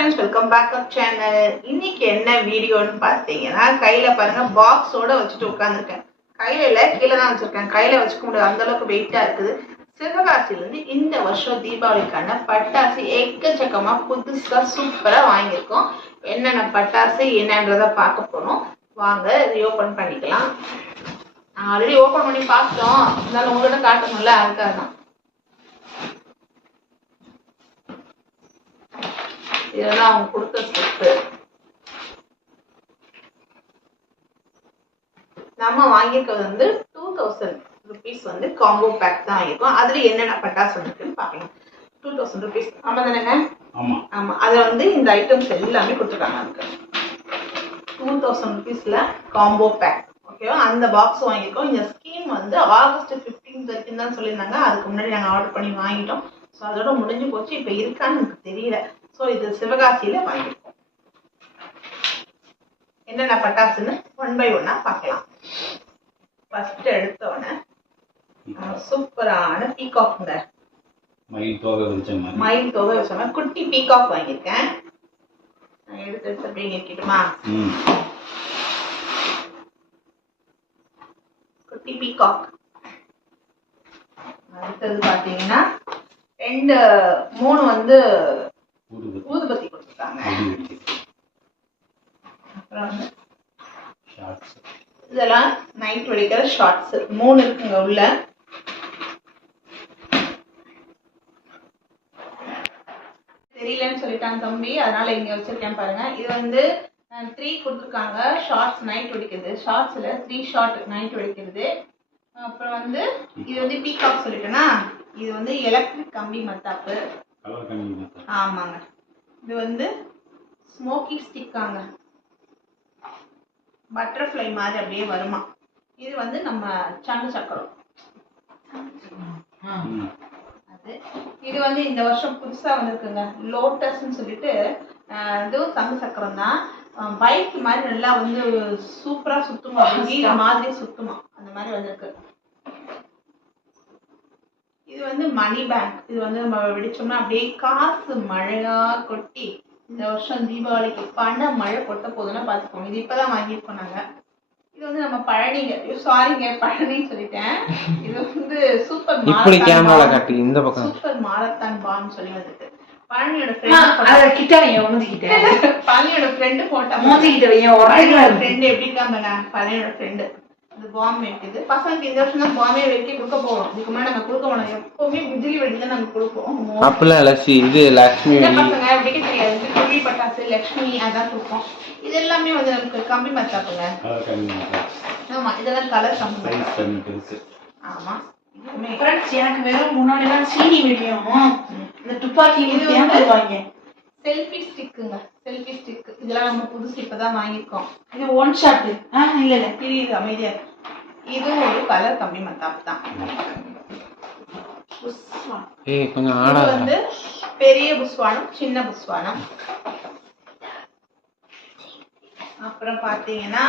Friends welcome back up channel இன்னைக்கு என்ன வீடியோன்னு பார்த்தீங்கன்னா கையில பாருங்க பாக்ஸோட வச்சுட்டு உட்காந்துருக்கேன் கையில இல்லை கீழே தான் வச்சிருக்கேன். கையில வச்சுக்க முடியாது அந்த அளவுக்கு வெயிட்டா இருக்குது. சிவகாசில இருந்து இந்த வருஷம் தீபாவளிக்கான பட்டாசு எக்கச்சக்கமா புதுசா சூப்பரா வாங்கியிருக்கோம். என்னென்ன பட்டாசு என்னன்றத பார்க்க போறோம். வாங்க ரீஓபன் பண்ணிக்கலாம். ஆல்ரெடி ஓபன் பண்ணி பார்த்தோம். இருந்தாலும் உங்ககிட்ட காட்டணும்ல அதுக்காக தான் இதெல்லாம் அவங்க கொடுத்த ஸ்டெப்பு நம்ம வாங்கியிருக்கிறது வந்து டூ தௌசண்ட் ருபீஸ் வந்து காம்போ பேக் தான் வாங்கியிருக்கோம் அதுல என்னென்ன பட்டாசு இருக்குன்னு பார்க்கலாம். டூ தௌசண்ட் ருபீஸ் ஆமா தானேங்க ஆமா. அதுல வந்து இந்த ஐட்டம்ஸ் எல்லாமே கொடுத்துருக்காங்க அதுக்கு. டூ தௌசண்ட் ருபீஸ்ல காம்போ பேக் ஓகேவா அந்த பாக்ஸ் வாங்கியிருக்கோம். இந்த ஸ்கீம் வந்து ஆகஸ்ட் 15 வரைக்கும் தான் சொல்லியிருந்தாங்க. அதுக்கு முன்னாடி நாங்கள் ஆர்டர் பண்ணி வாங்கிட்டோம். ஸோ அதோட முடிஞ்சு போச்சு. இப்போ இருக்கான்னு எனக்கு தெரியல. ஸோ இது சிவகாசியில வாங்கியிருக்கோம். என்னென்ன பட்டாசுன்னு ஒன் பை ஒன்னா பார்க்கலாம். ஃபர்ஸ்ட் எடுத்தோடனே சூப்பரான பீகாக்ங்க மயில் தோகை வச்ச மாதிரி. மயில் தொகை வச்சோம்னா குட்டி பீகாக் வாங்கியிருக்கேன். நான் எடுத்து எடுத்து அப்படியே நிற்கட்டுமா குட்டி பீகாக் அடுத்தது பாத்தீங்கன்னா ரெண்டு மூணு வந்து ஊதுபத்தி. கொடுத்துருக்காங்க இதெல்லாம் நைட் வெடிக்கிற ஷார்ட்ஸ் மூணு இருக்குங்க உள்ள. தெரியலன்னு சொல்லிட்டான் தம்பி. அதனால இங்க வச்சிருக்கேன் பாருங்க. இது வந்து த்ரீ கொடுத்துருக்காங்க. ஷார்ட்ஸ் நைட் வெடிக்கிறது. ஷார்ட்ஸ்ல த்ரீ ஷார்ட் நைட் வெடிக்கிறது. அப்புறம் வந்து இது வந்து பீகாக் சொல்லிட்டேன்னா இது வந்து எலக்ட்ரிக் கம்பி மத்தாப்பு. ஆமாங்க. இது வந்து ஸ்மோக்கி ஸ்டிக்காங்க. பட்டர்ஃப்ளை மாதிரி அப்படியே வருமா. இது வந்து நம்ம சங்கு சக்கரம். அது. இது வந்து இந்த வருஷம் புதுசா வந்திருக்குங்க. லோட்டஸ்ன்னு சொல்லிட்டு இதுவும் சங்கு சக்கரம் தான். பைக் மாதிரி நல்லா வந்து சூப்பரா சுத்துமா. வீடு மாதிரி சுத்துமா. அந்த மாதிரி வந்திருக்கு. இது வந்து மணி பேங்க் இது வந்து நம்ம வெடிச்சோம்னா அப்படியே காசு மழையா கொட்டி இந்த வருஷம் தீபாவளிக்கு பண மழை கொட்ட போதுன்னா பாத்துக்கோங்க. இது இப்பதான் வாங்கிட்டு போனாங்க இது வந்து நம்ம பழனிங்க. சாரிங்க பழனின்னு சொல்லிட்டேன். இது வந்து சூப்பர் இப்படி கேமரால மாரத்தான் காட்டு இந்த பக்கம். சூப்பர் மாரத்தான் பாம் சொல்லி வந்தது பழனியோட ஃப்ரெண்ட் கிட்ட வைங்க, மூஞ்சிக்கிட்ட. பழனியோட ஃப்ரெண்டு போட்டா மூஞ்சிக்கிட்ட வைங்க. ஃப்ரெண்டு எப்படி இருக்காங்க பழனியோட ஃப்ரெண்டு இந்த பாம் வைக்குது பசங்களுக்கு இந்த வருஷம் தான் பாம்பே வெட்டி கொடுக்க போறோம். இதுக்கு முன்னாடி நாங்க கொடுக்க மாட்டோம். எப்பவுமே பிஜிலி வெடி தான் நாங்க கொடுப்போம். அப்படிலாம் லட்சுமி இது லட்சுமி வெடி பசங்க வெடிக்க தெரியாது. குருவி பட்டாசு லக்ஷ்மி அதான் கொடுப்போம். இது எல்லாமே வந்து நமக்கு கம்பி மத்தாப்புங்க கம்மி தான் ஆமா இதெல்லாம் கலர் கம்பி கம்மி ஆமா எனக்கு வெறும் முன்னாடிலாம் சீனி வெடியும் இந்த துப்பாக்கி இது இது வந்து- தருவாங்க. செல்ஃபி ஸ்டிக்குங்க செல்ஃபி ஸ்டிக் இதெல்லாம் நம்ம புதுசு இப்பதான் வாங்கியிருக்கோம். இது ஒன் ஷாட் ஆ இல்ல இல்ல. தெரியுது அமைதியா இருக்கு. இதுவும் ஒரு கலர் கம்பி மத்தாப்பு தான். இது வந்து பெரிய புஸ்வானம் சின்ன புஸ்வானம். அப்புறம் பாத்தீங்கன்னா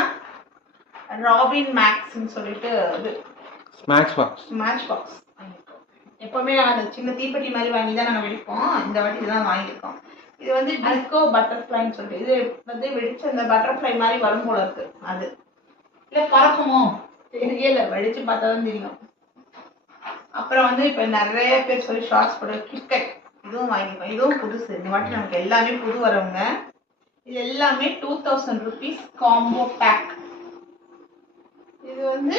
ராபின் மேக்ஸ்ன்னு சொல்லிட்டு இது. பாக்ஸ் மேட்ச் பாக்ஸ் எப்பவுமே நாங்கள் அந்த சின்ன தீப்பெட்டி மாதிரி வாங்கி தான் நாங்கள் வெடிப்போம் இந்த வாட்டி இதுதான் வாங்கியிருக்கோம். இது வந்து டிஸ்கோ பட்டர்ஃப்ளைன்னு சொல்லிட்டு இது வந்து வெடிச்ச அந்த பட்டர்ஃப்ளை மாதிரி வரும் போல இருக்கு. அது. இல்ல பறக்குமோ? தெரியல வெடிச்சு பார்த்தா தான் தெரியும். அப்புறம் வந்து இப்போ நிறைய பேர் சொல்லி ஷார்ட்ஸ் போட கிட்கட் இதுவும் வாங்கியிருக்கோம் இதுவும் புதுசு. இந்த வாட்டி நமக்கு எல்லாமே புது வரவங்க. இது எல்லாமே two thousand rupees combo pack இது வந்து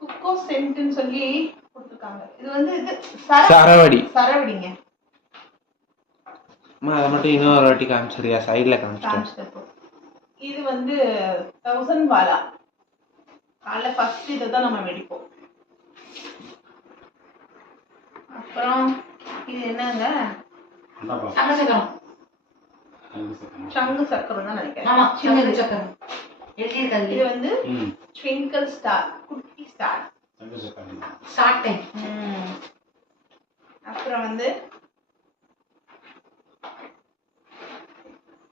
குக்கோ சென்ட்னு சொல்லி கொடுத்துருக்காங்க. இது வந்து இது சர சரவடி. சரவடிங்க. அம்மா அதை மட்டும் இன்னொரு வாட்டி காமிச்சிரியா சைடில் காமிச்சிட்டேன். இது வந்து தௌசண்ட் வாலா. காலைல ஃபர்ஸ்ட் இதை தான் நம்ம வெடிப்போம். அப்புறம் இது என்னங்க? இந்தாப்பா சக்கரம். சங்கு சக்கரம். தான் நினைக்கிறேன். ஆமா சங்கு சின்ன சக்கரம். எழுதியிருக்காங்க. இது வந்து ட்விங்கிள் ஸ்டார் குட்டி ஸ்டார் சங்கு சாட்டேன் அப்புறம் வந்து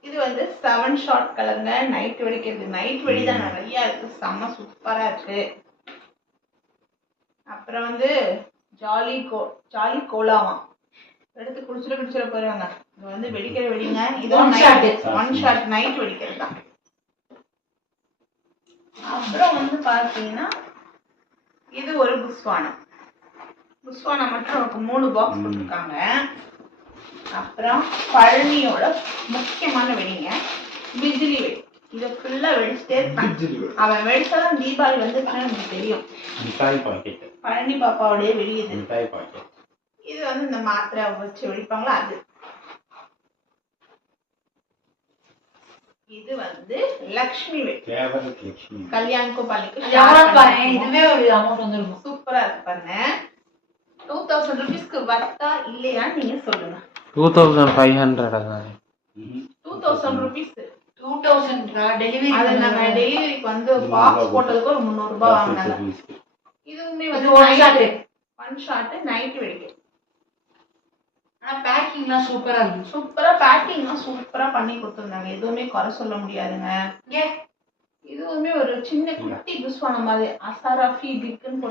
இது வந்து செவன் ஷாட் கலருங்க நைட் வெடிக்கிறது. நைட் வெடி தான் நிறைய இருக்கு. செம்ம சூப்பரா இருக்கு. அப்புறம் வந்து ஜாலி கோ ஜாலி கோலாவாம் எடுத்து குடிச்சிட குடிச்சிட போறாங்க இது வந்து வெடிக்கிற வெடிங்க. இது. ஒன் ஷாட் நைட் வெடிக்கிறது தான். அப்புறம் வந்து பார்த்தீங்கன்னா இது ஒரு புஸ்வானம். புஸ்வானம் மட்டும் நமக்கு மூணு பாக்ஸ். கொடுத்துருக்காங்க. அப்புறம் பழனியோட முக்கியமான வெடிங்க. பிஜிலி வெடி. இதை ஃபுல்லா வெடிச்சிட்டே இருப்பான் அவன் வெடிச்சாதான் தீபாவளி வந்து நமக்கு தெரியும். பழனி பாப்பாவுடைய வெடி இது. மிட்டாய் பாக்கெட் இது வந்து இந்த மாத்திரை வச்சு வெடிப்பாங்களா? அது. இது வந்து லக்ஷ்மி வெடி. கல்யாண் கோபாலுக்கு இதுவே ஒரு அமௌண்ட் வந்துருக்கும். சூப்பரா இருக்கு பாருங்க. டூ தௌசண்ட் ருபீஸ்க்கு வர்த்தா இல்லையான்னு நீங்க சொல்லுங்க. டூ தௌசண்ட் ஃபைவ் ஹண்ட்ரட் அதான். ம்ஹும். Two thousand rupees two thousand delivery அது நாங்க டெலிவரிக்கு வந்து பாக்ஸ் போட்டதுக்கு ஒரு முந்நூறு ரூபாய் வாங்கினாங்க. இதுவுமே இது வந்து one shot one shot night வெடிக்கும் ஆனா பேக்கிங்லாம் சூப்பரா இருக்கு சூப்பரா பேக்கிங்லாம் சூப்பரா பண்ணி கொடுத்துருந்தாங்க. எதுவுமே குறை சொல்ல முடியாதுங்க. ஏன்? இதுவுமே ஒரு சின்ன குட்டி மாதிரி அசாராஃபி பிக்குன்னு.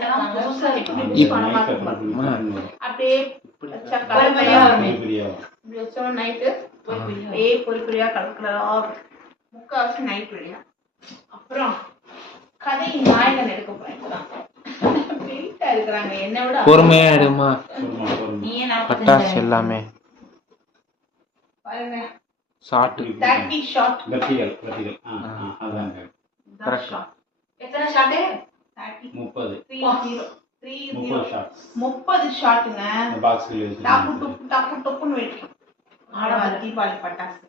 அப்படியே வருமே. பெரிய பெரிய வரும். இப்படி வச்சோம் நைட்டு அப்படியே பொறி பொரியா கலர் கலரா முக்காவாசி நைட் அப்புறம் கதை நாயகன் எடுக்க போறேன். என்னை விட பொறுமையா எடுமா பட்டாசு எல்லாமே. பாருங்க. ஷார்ட் அதான் ஷாட் எத்தனை தேர்ட்டி முப்பது. ஜீரோ முப்பது ஷார்ட்ஸ் முப்பது ஷாட்டுங்க இந்த பாக்ஸ்ல டாப்பு டுப்பு டாப்பு டொப்புன்னு வெடிக்கும் ஆடவர் தீபாவளி பட்டாசு.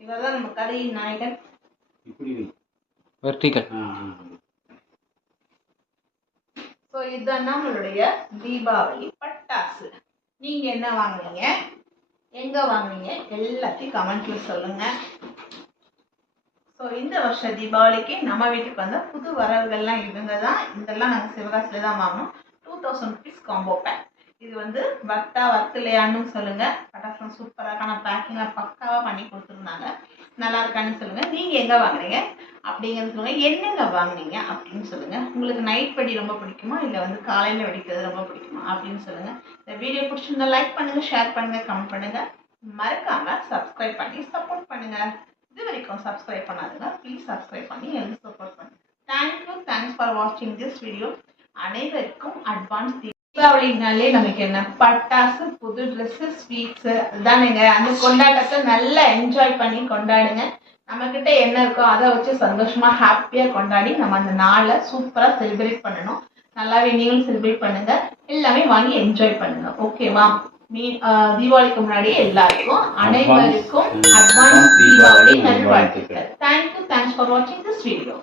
இவர்தான் நம்ம கதையின் நாயகன். இப்படி. வெர்டிகல் ஸோ இதுதான் நம்மளுடைய தீபாவளி பட்டாசு. நீங்க என்ன வாங்குனீங்க? எங்க வாங்குனீங்க? எல்லாத்தையும் கமெண்ட்ல சொல்லுங்க. ஸோ இந்த வருஷம் தீபாவளிக்கு நம்ம வீட்டுக்கு வந்த புது வரவுகள்லாம் இவங்க தான். இதெல்லாம் நாங்கள் சிவகாசில தான் வாங்கினோம். Two thousand rupees combo pack இது வந்து வர்த்தா வர்த்தலையான்னு சொல்லுங்க. பட்டாசம் சூப்பரான பேக்கிங்லாம் பக்காவாக பண்ணி கொடுத்துருந்தாங்க. நல்லா இருக்கான்னு சொல்லுங்க. நீங்கள் எங்கே வாங்குறீங்க அப்படிங்கிறது சொல்லுங்க. என்னென்ன வாங்குனீங்க? அப்படின்னு சொல்லுங்க. உங்களுக்கு நைட் படி ரொம்ப பிடிக்குமா? இல்லை வந்து காலையில் வெடிக்கிறது ரொம்ப பிடிக்குமா? அப்படின்னு சொல்லுங்க. இந்த வீடியோ பிடிச்சிருந்தா லைக் பண்ணுங்க ஷேர் பண்ணுங்க கமெண்ட் பண்ணுங்க. மறக்காம சப்ஸ்கிரைப் பண்ணி சப்போர்ட் பண்ணுங்க. வரைக்கும் சப்ஸ்கிரைப் பண்ணாதுங்க. ப்ளீஸ் சப்ஸ்கிரைப் பண்ணி எனக்கு சப்போர்ட் பண்ணுங்க தேங்க்யூ தேங்க்ஸ் ஃபார் வாட்சிங் திஸ் வீடியோ அனைவருக்கும் அட்வான்ஸ் தீபாவளினாலே நமக்கு என்ன? பட்டாசு புது ட்ரெஸ்ஸு ஸ்வீட்ஸு அதுதானுங்க அந்த கொண்டாட்டத்தை நல்லா என்ஜாய் பண்ணி கொண்டாடுங்க. நம்ம கிட்ட என்ன இருக்கோ அதை வச்சு சந்தோஷமா ஹாப்பியா கொண்டாடி நம்ம அந்த நாளை சூப்பரா செலிப்ரேட் பண்ணணும். நல்லாவே நீங்களும் செலிப்ரேட் பண்ணுங்க. எல்லாமே வாங்கி என்ஜாய் பண்ணுங்க. ஓகேவா தீபாவளிக்கு முன்னாடி எல்லாருக்கும் அனைவருக்கும் அட்வான்ஸ் தீபாவளி நல்வாழ்த்துக்கள். தேங்க்யூ தேங்க்ஸ் ஃபார் வாட்சிங் திஸ் வீடியோ